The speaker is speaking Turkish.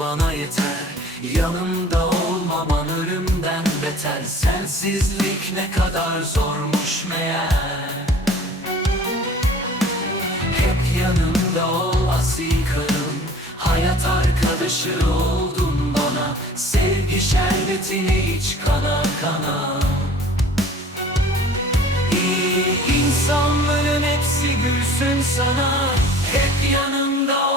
Bana yeter, Yanımda olmaman ölümden beter. Sensizlik ne kadar zormuş meğer. Hep yanımda ol asil karım. Hayat arkadaşı oldun bana. Sevgi şerbetini iç kana kana. İyi insanların hepsi gülsün sana. Hep yanımda